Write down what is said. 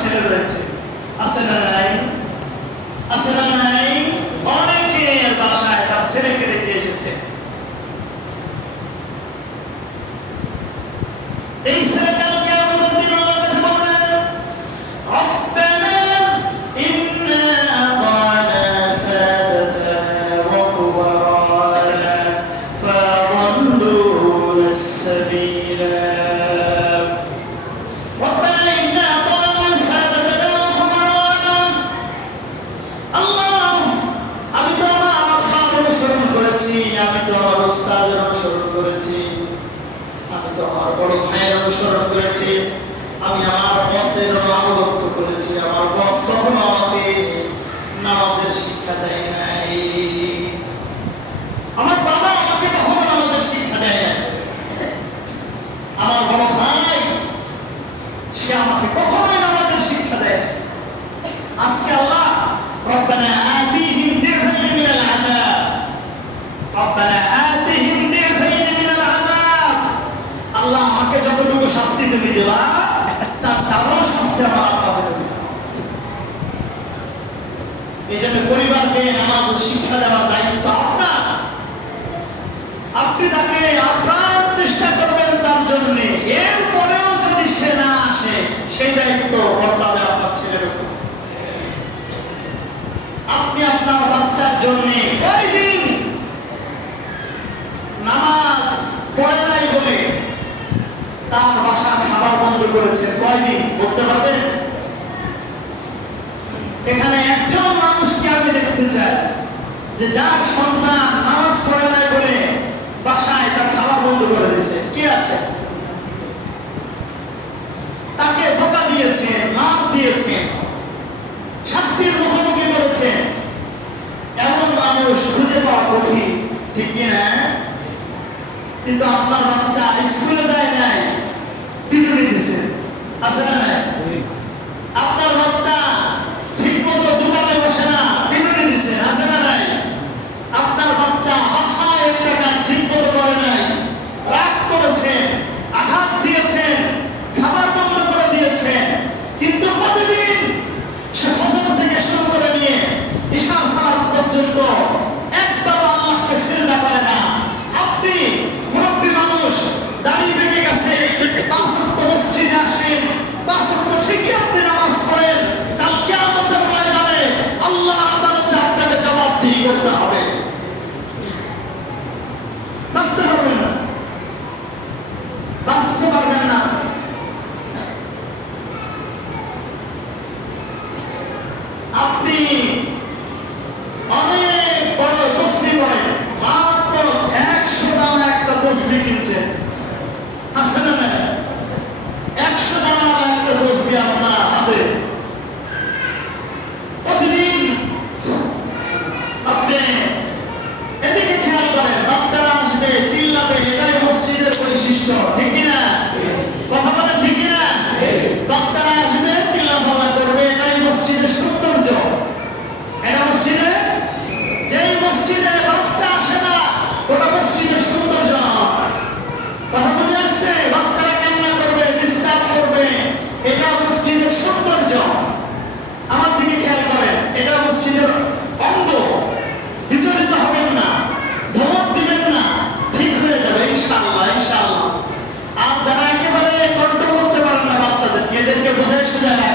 ছেলে রয়েছে, আছে না নাই? আছে না নাই? অনেকের বাসায় তার ছেলেকে রেখে এসেছে। এই ছেলেটা কিয়ামতের দিন আল্লাহর কাছে বলবে, রব্বানা ইন্না আতা'না সাদাতানা ওয়া কুবারানা ফাআদাল্লুনা আস-সাবিলা। রব্বানা ইন্না আতা'না সাদাতানা ওয়া কুবারানা। আল্লাহ, আমি তো আমার আব্বার অনুসরণ করেছি, আমি তো আমার উস্তাদের অনুসরণ করেছি, আমি তো আমার বড় ভাইয়ের অনুসরণ করেছি, আমি আমার বসের আনুগত্য করেছি। আমার বস কখনো আমাকে নামাজের শিক্ষা দেয় নাই, আমার বাবা আমাকে কখনো নামাজের শিক্ষা দেয় নাই, আমার বড় ভাই সে আমাকে কখনোই নামাজের শিক্ষা দেয় নাই। আজকে আল্লাহ রব্বানা আতিহিম দি'ফাইন মিনাল আযাব, রব্বানা আতিহিম দি'ফাইন মিনাল আযাব। আল্লাহ, আমাকে যতটুকু শাস্তি তুমি দেবা তার ডাবল শাস্তি আমার আব্বাকে তুমি দাও। এই জন্য পরিবারকে নামাজের শিক্ষা দেওয়ার দায়িত্ব আপনার। আপনি তাকে আপ্রাণ চেষ্টা করবেন তার জন্য, এরপরেও যদি সে না আসে সেই দায়িত্ব বর্তাবে আপনার ছেলের উপর। আপনি আপনার বাচ্চার জন্য কয়দিন নামাজ পড়ে নাই বলে তার বাসার খাবার বন্ধ করেছেন? কয়দিন বলতে পারবেন? এখানে একজন মানুষকে আমি দেখতে চাই যে যার সন্তান নামাজ পড়ে নাই বলে বাসায় তার খাবার বন্ধ করে দিয়েছে। কে আছে? তাকে ধোঁকা দিয়েছেন, মার দিয়েছেন, শাস্তির মুখোমুখি করেছেন, এমন মানুষ খুঁজে পাওয়া কঠিন, ঠিক কিনা? কিন্তু আপনার বাচ্চা স্কুলে যায় নাই, পিটুনি দিছে, আছে না নাই? আপনার বাচ্চা ঠিক মতো দোকানে বসে না, পিটুনি দিছে, আছে না নাই? আপনার বাচ্চা বাসায় একটা কাজ ঠিক মতো করে নাই, রাগ করেছেন, আঘাত দিয়েছেন, খাবার বন্ধ করে দিয়েছেন, কিন্তু প্রতিদিন সে ফজর থেকে শুরু করে নিয়ে ইশার সালাত পর্যন্ত একবার আল্লাহকে সিজদা করে না। আপনি মুরব্বী মানুষ, দাড়ি পেকে গেছে, 5 ওয়াক্ত মসজিদে আসেন, 5 ওয়াক্ত ঠিকই আপনি নামাজ পড়েন, কাল কিয়ামতের ময়দানে আল্লাহর আদালতে আপনাকে জবাবদিহি করতে হবে। বাঁচতে পারবেন না, বাঁচতে পারবেন না। আপনি অনেক বড় তসবি পড়েন, মাত্র 100 টাকা একটা তসবি কিনছেন, আছে না নাই? 100 টাকা একটা তসবি আপনার হাতে, প্রতিদিন আপনি এদিকে খেয়াল করেন, বাচ্চারা আসবে, চিল্লাবে, এটাই মসজিদের বৈশিষ্ট্য, ঠিক কিনা? কথা বলেন, ঠিক কিনা? বাচ্চারা আসবে, চিল্লাফাল্লা করবে, এটাই মসজিদের সৌন্দর্য। এটা মসজিদে, যেই মসজিদে বাচ্চা আসে না ওটা মসজিদের সৌন্দর্য নয়। কথা বুঝে আসছে? বাচ্চারা কান্না করবে, ডিস্টার্ব করবে, এটা মসজিদের সৌন্দর্য। আমার দিকে খেয়াল করেন, এটা মসজিদের অঙ্গ। বিচলিত হবেন না, ধমক দিবেন না, ঠিক হয়ে যাবে ইনশাআল্লাহ, ইনশাআল্লাহ। আর যারা একেবারে কন্ট্রোল করতে পারেন না বাচ্চাদেরকে, এদেরকে বুঝাই সুঝায়